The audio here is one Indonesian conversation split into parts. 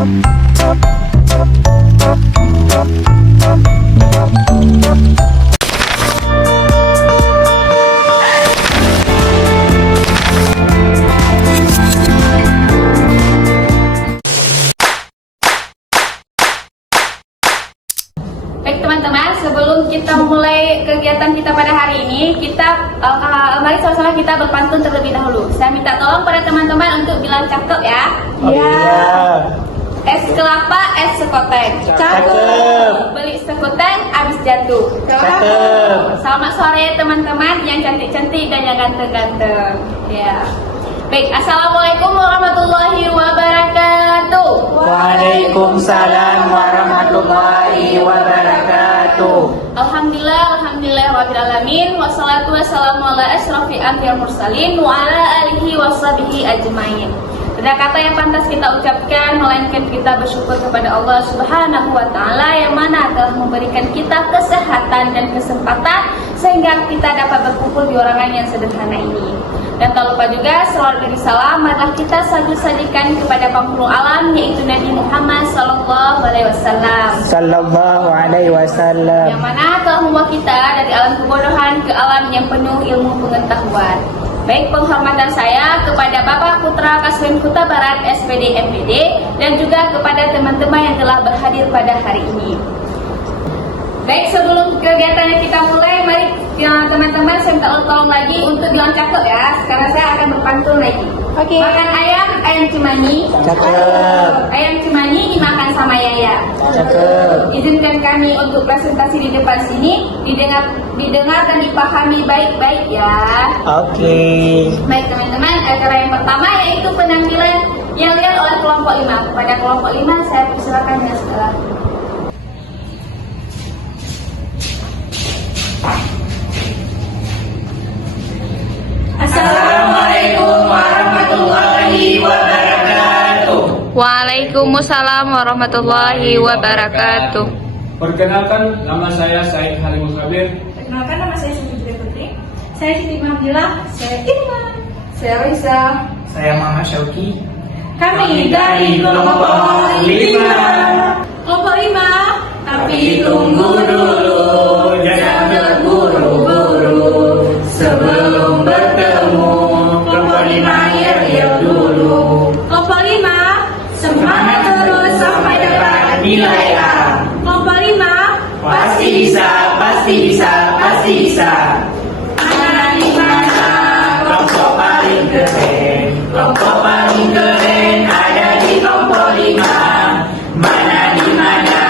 Baik teman-teman, sebelum kita mulai kegiatan kita pada hari ini, mari sama-sama kita berpantun terlebih dahulu. Saya minta tolong pada teman-teman untuk bilang cakep ya. Iya. Es kelapa, es sekoteng. Cakep. Beli sekoteng, habis jatuh. Cakep. Selamat sore teman-teman yang cantik-cantik dan yang ganteng-ganteng. Ya. Baik, assalamualaikum warahmatullahi wabarakatuh. Waalaikumsalam warahmatullahi wabarakatuh. Alhamdulillah rabbil alamin, wassalatu wassalamu ala asyrafil anbiya'il mursalin wa ala alihi washabihi ajmain. Tidak kata yang pantas kita ucapkan melainkan kita bersyukur kepada Allah Subhanahu wa taala yang mana telah memberikan kita kesehatan dan kesempatan sehingga kita dapat berkumpul di orangan yang sederhana ini. Dan tak lupa juga selawat dan salam marilah kita sajikan kepada penghulu alam yaitu Nabi Muhammad sallallahu alaihi wasallam. Sallallahu alaihi wasallam. Yang mana telah membawa kita dari alam kebodohan ke alam yang penuh ilmu pengetahuan. Baik, penghormatan saya kepada Bapak Putra Kaswin Kuta Barat SPD MPD dan juga kepada teman-teman yang telah berhadir pada hari ini. Baik, sebelum kegiatan kita mulai, mari teman-teman saya minta tolong lagi untuk bilang cakep ya. Sekarang saya akan berpantun lagi. Oke. Makan ayam cimani. Cakep. Ayam cimani dimakan sama Yaya. Cakep. Izinkan kami untuk presentasi di depan sini, didengar dan dipahami baik-baik ya. Oke. Baik teman-teman, acara yang pertama yaitu penampilan yang dilihat oleh kelompok 5. Kepada kelompok 5 saya persilakan dengan segala. Assalamualaikum warahmatullahi wabarakatuh. Waalaikumsalam warahmatullahi wabarakatuh. Perkenalkan, nama saya Said Halimul Kabir. Perkenalkan, nama saya Siti Putri. Saya Siti Mahdilah. Saya Irma. Saya Risa. Saya Muhammad Syauki. Kami dari kelompok 5. Kelompok 5. Tapi tunggu dulu, jangan terburu-buru. Sebelum bertemu, kelompok 5 yel dulu. Kelompok 5, semangat terus sampai dapat nilai A. Kelompok 5, Pasti bisa, pasti bisa, pasti bisa. mana di mana Kelompok paling keren, kelompok paling keren ada di kelompok 5. Mana di mana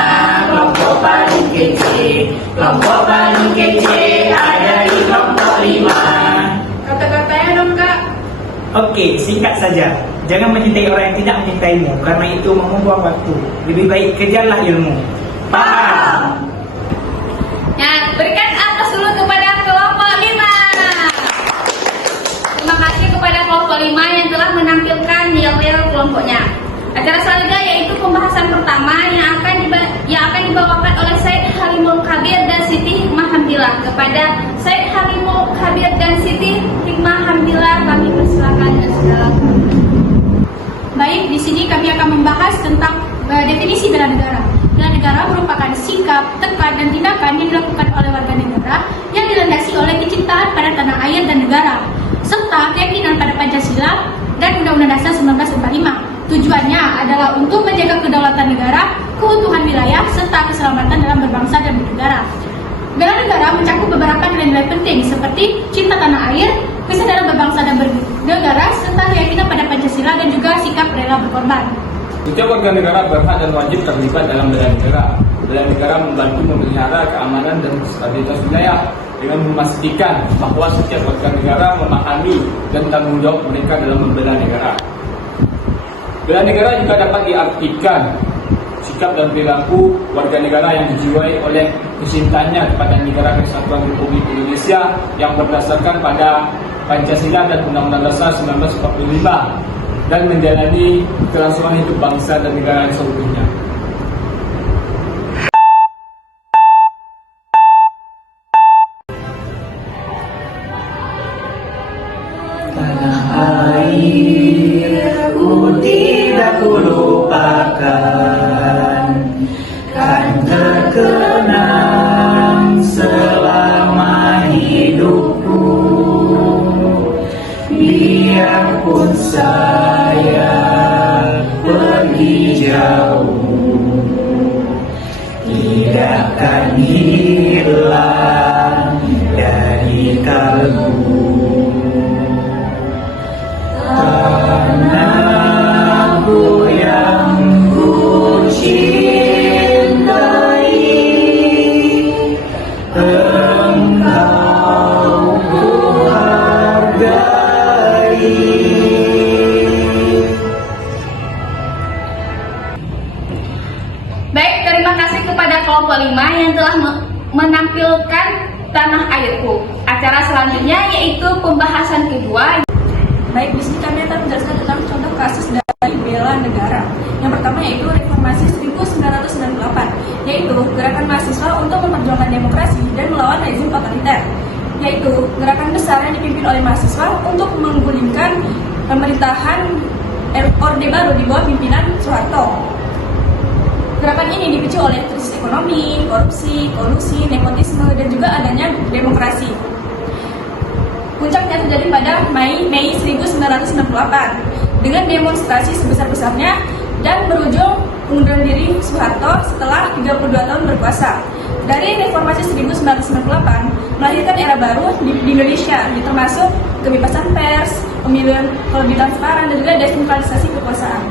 kelompok paling kece, kelompok paling kece ada di kelompok 5. kata-katanya dong kak. Oke, singkat saja. Jangan mencintai orang yang tidak mencintaimu, karena itu membuang waktu. Lebih baik kejarlah ilmu. Paham? Nah, berikan aplaus dulu kepada kelompok 5. Terima kasih kepada kelompok 5 yang telah menampilkan yel-yel kelompoknya. Acara selanjutnya yaitu pembahasan pertama yang akan dibawakan oleh Said Halimul Kabir dan Siti Hikmah Hamdilah. Kepada Said Halimul Kabir dan Siti Hikmah Hamdilah kami persilakan dengan segala. Baik, di sini kami akan membahas tentang definisi bela negara. Bela negara merupakan sikap, tekad, dan tindakan yang dilakukan oleh warga negara yang dilandasi oleh kecintaan pada tanah air dan negara, serta keyakinan pada Pancasila dan Undang-Undang Dasar 1945. Tujuannya adalah untuk menjaga kedaulatan negara, keutuhan wilayah, serta keselamatan dalam berbangsa dan bernegara. Bela negara mencakup beberapa nilai-nilai penting seperti cinta tanah air, kesadaran berbangsa dan bernegara, serta keyakinan pada Pancasila dan juga sikap rela berkorban. Setiap warga negara berhak dan wajib terlibat dalam bela negara. Bela negara membantu memelihara keamanan dan stabilitas wilayah dengan memastikan bahwa setiap warga negara memahami dan tanggung jawab mereka dalam membela negara. Bela negara juga dapat diartikan sikap dan perilaku warga negara yang dijiwai oleh kecintaannya kepada negara Kesatuan Republik Indonesia yang berdasarkan pada Pancasila dan Undang-Undang Dasar 1945 dan menjalani kelangsungan hidup bangsa dan negara yang seutuhnya. Tanah air, ku tidak ku lupakan, kan terkenang selama hidupku. Biarpun saya pergi jauh, tidak akan hilang dari kalbu. Tanahku yang ku cintai, engkau ku hargai. Baik, terima kasih kepada kelompok 5 yang telah menampilkan Tanah Airku. Acara selanjutnya yaitu pembahasan kedua. Baik, di sini kami akan menjelaskan tentang contoh kasus dari bela negara. Yang pertama yaitu Reformasi 1998, yaitu gerakan mahasiswa untuk memperjuangkan demokrasi dan melawan rezim totaliter, yaitu gerakan besar yang dipimpin oleh mahasiswa untuk menggulingkan pemerintahan Orde Baru di bawah pimpinan Soeharto. Gerakan ini dipicu oleh krisis ekonomi, korupsi, kolusi, nepotisme, dan juga adanya demokrasi. Puncaknya terjadi pada Mei 1998 dengan demonstrasi sebesar-besarnya dan berujung pengunduran diri Soeharto setelah 32 tahun berkuasa. Dari Reformasi 1998 melahirkan era baru di Indonesia, termasuk kebebasan pers, pemilu lebih transparan, dan juga desentralisasi kekuasaan.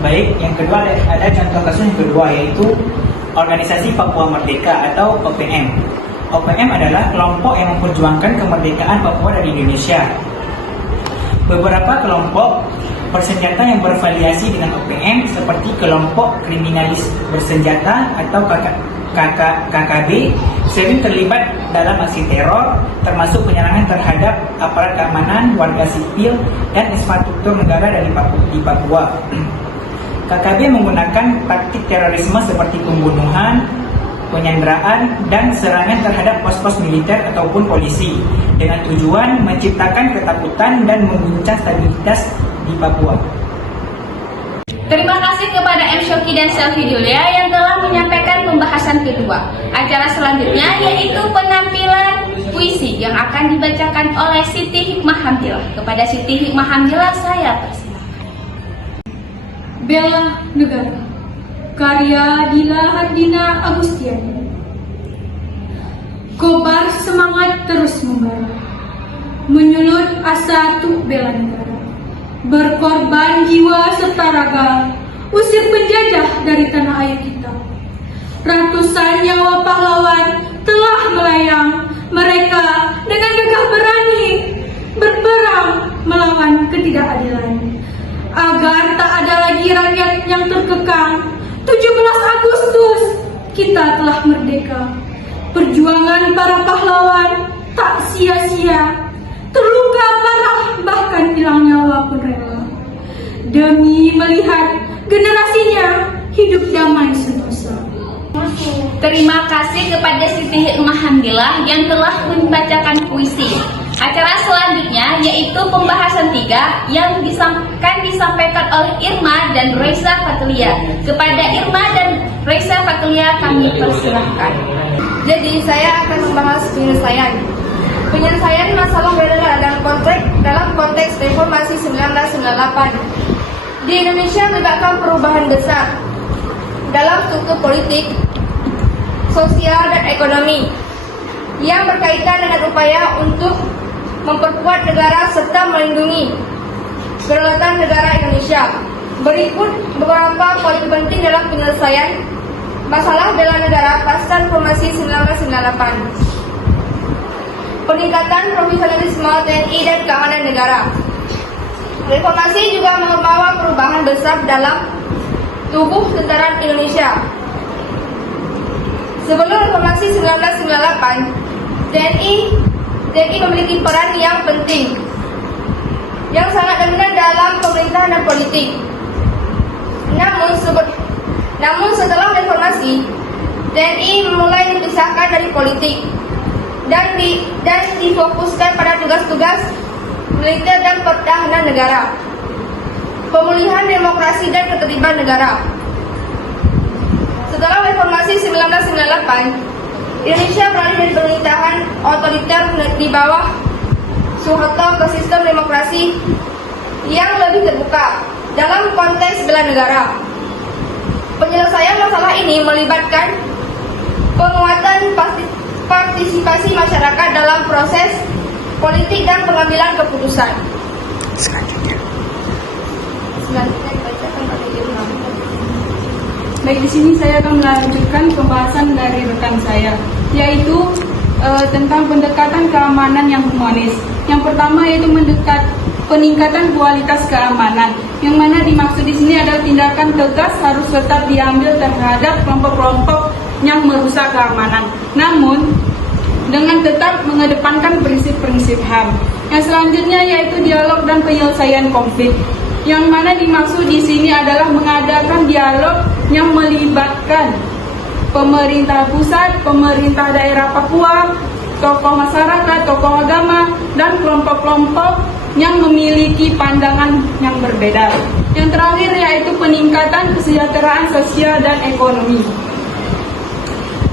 Baik, yang kedua ada contoh kasus yang kedua yaitu Organisasi Papua Merdeka atau OPM. OPM adalah kelompok yang memperjuangkan kemerdekaan Papua dari Indonesia. Beberapa kelompok bersenjata yang bervariasi dengan OPM seperti kelompok kriminalis bersenjata atau KKB sering terlibat dalam aksi teror, termasuk penyerangan terhadap aparat keamanan, warga sipil, dan infrastruktur negara di Papua. KKB menggunakan taktik terorisme seperti pembunuhan, penyanderaan, dan serangan terhadap pos-pos militer ataupun polisi dengan tujuan menciptakan ketakutan dan mengguncang stabilitas di Papua. Terima kasih kepada M. Shoki dan Selvi Julia yang telah menyampaikan pembahasan kedua. Acara selanjutnya yaitu penampilan puisi yang akan dibacakan oleh Siti Hikmah Hamdilah. Kepada Siti Hikmah Hamdilah saya persilakan. Bela Negara, karya Dila Hardina Agustiani. Kobar semangat terus membara, menyulut asa untuk bela negara, berkorban jiwa serta raga, usir penjajah dari tanah air kita. Ratusan nyawa pahlawan telah melayang, mereka dengan gagah berani berperang melawan ketidakadilan. Agar tak ada lagi rakyat yang terkekang, 17 Agustus kita telah merdeka. Perjuangan para pahlawan tak sia-sia, terluka parah bahkan hilang nyawa pun rela, demi melihat generasinya hidup damai sentosa. Terima kasih kepada Siti Hikmah Hamdilah yang telah membacakan puisi. Acara selanjutnya yaitu pembahasan 3 yang akan disampaikan oleh Irma dan Reza Fatulia. Kepada Irma dan Reza Fatulia kami persilahkan. Jadi saya akan membahas penyelesaian. Penyelesaian masalah bela negara dalam konteks Reformasi 1998. Di Indonesia menyebabkan perubahan besar dalam struktur politik, sosial, dan ekonomi yang berkaitan dengan upaya untuk memperkuat negara serta melindungi kedaulatan negara Indonesia. Berikut beberapa poin penting dalam penyelesaian masalah bela negara pasca Reformasi 1998. Peningkatan profesionalisme TNI dan keamanan negara. Reformasi juga membawa perubahan besar dalam tubuh tentara Indonesia. Sebelum Reformasi 1998, TNI memiliki peran yang penting, yang sangat dominan dalam pemerintahan dan politik. Namun setelah reformasi, TNI mulai dipisahkan dari politik dan difokuskan pada tugas-tugas militer dan pertahanan negara, pemulihan demokrasi dan ketertiban negara. Setelah reformasi 1998, Indonesia beralih dari pemerintahan otoriter di bawah Soeharto ke sistem demokrasi yang lebih terbuka dalam konteks bela negara. Penyelesaian masalah ini melibatkan penguatan partisipasi masyarakat dalam proses politik dan pengambilan keputusan. Selanjutnya dibacakan oleh Ilham. Baik, di sini saya akan melanjutkan pembahasan dari rekan saya, yaitu tentang pendekatan keamanan yang humanis. Yang pertama yaitu peningkatan kualitas keamanan, yang mana dimaksud di sini adalah tindakan tegas harus tetap diambil terhadap kelompok-kelompok yang merusak keamanan, namun dengan tetap mengedepankan prinsip-prinsip HAM. Yang selanjutnya yaitu dialog dan penyelesaian konflik, yang mana dimaksud di sini adalah mengadakan dialog yang melibatkan pemerintah pusat, pemerintah daerah Papua, tokoh masyarakat, tokoh agama, dan kelompok-kelompok yang memiliki pandangan yang berbeda. Yang terakhir yaitu peningkatan kesejahteraan sosial dan ekonomi.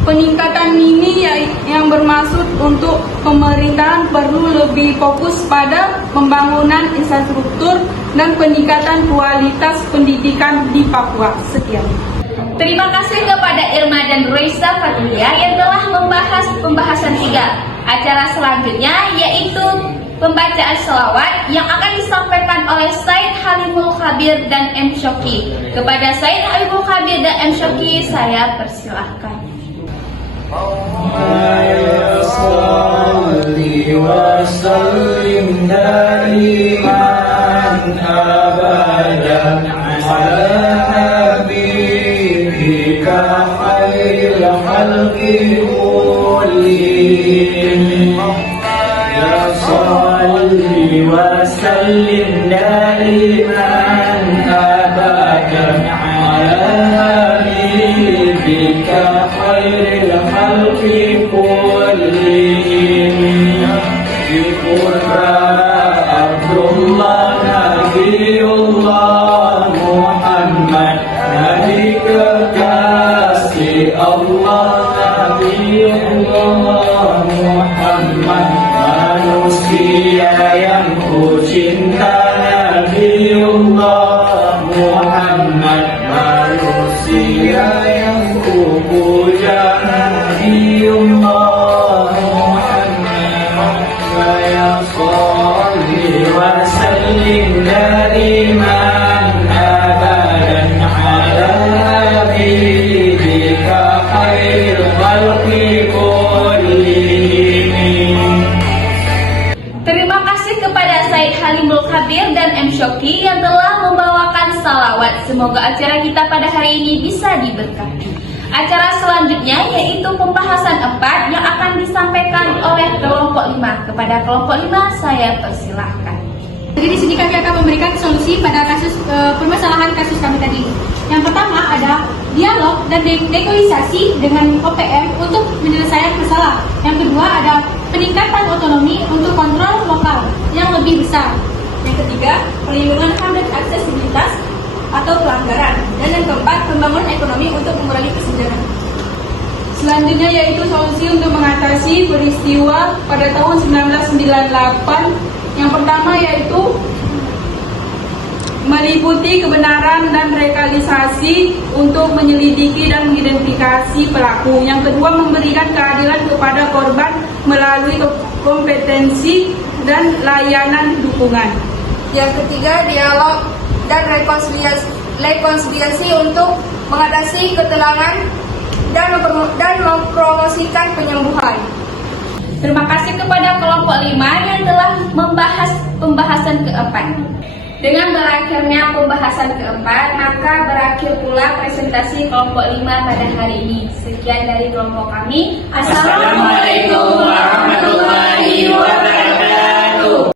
Peningkatan ini yang bermaksud untuk pemerintahan perlu lebih fokus pada pembangunan infrastruktur dan peningkatan kualitas pendidikan di Papua. Sekian. Terima kasih kepada Irma dan Raisa Fatilia yang telah membahas pembahasan 3. Acara selanjutnya yaitu pembacaan selawat yang akan disampaikan oleh Said Halimul Khabir dan M. Syoki. Kepada Said Halimul Khabir dan M. Syoki, saya persilahkan. Salli wa sallim daiman abadan ala habibika khairil khalqi kullihim. Ya salli wa sallim daiman abadan ala habibika khairil khalqi kullihim. Abdullah Nabiullah Muhammad Nabi kekasih Allah, Nabiullah Muhammad manusia yang ku cinta, Nabiullah Muhammad manusia yang ku puja, Nabiullah Muhammad. Ya salli wa sallim daiman abadan ala habibika khairil khalqi kullihim. Terima kasih kepada Said Halimul Khabir dan M. Syoki yang telah membawakan salawat. Semoga acara kita pada hari ini bisa diberkati. Acara selanjutnya yaitu pembahasan 4 yang akan disampaikan oleh kelompok 5. Kepada kelompok 5 saya persilahkan. Jadi di sini kami akan memberikan solusi pada kasus permasalahan kasus kami tadi. Yang pertama ada dialog dan negosiasi dengan OPM untuk menyelesaikan masalah. Yang kedua ada peningkatan otonomi untuk kontrol lokal yang lebih besar. Yang ketiga, perlindungan HAM dan aksesibilitas atau pelanggaran. Dan yang keempat, pembangunan ekonomi untuk mengurangi kesenjangan. Selanjutnya yaitu solusi untuk mengatasi peristiwa pada tahun 1998. Yang pertama yaitu meliputi kebenaran dan rekalisasi untuk menyelidiki dan mengidentifikasi pelaku. Yang kedua, memberikan keadilan kepada korban melalui kompetensi dan layanan dukungan. Yang ketiga, dialog dan rekonsiliasi untuk mengatasi ketegangan dan mempromosikan penyembuhan. Terima kasih kepada kelompok 5 yang telah membahas pembahasan keempat. Dengan berakhirnya pembahasan keempat, maka berakhir pula presentasi kelompok 5 pada hari ini. Sekian dari kelompok kami. Assalamualaikum warahmatullahi wabarakatuh.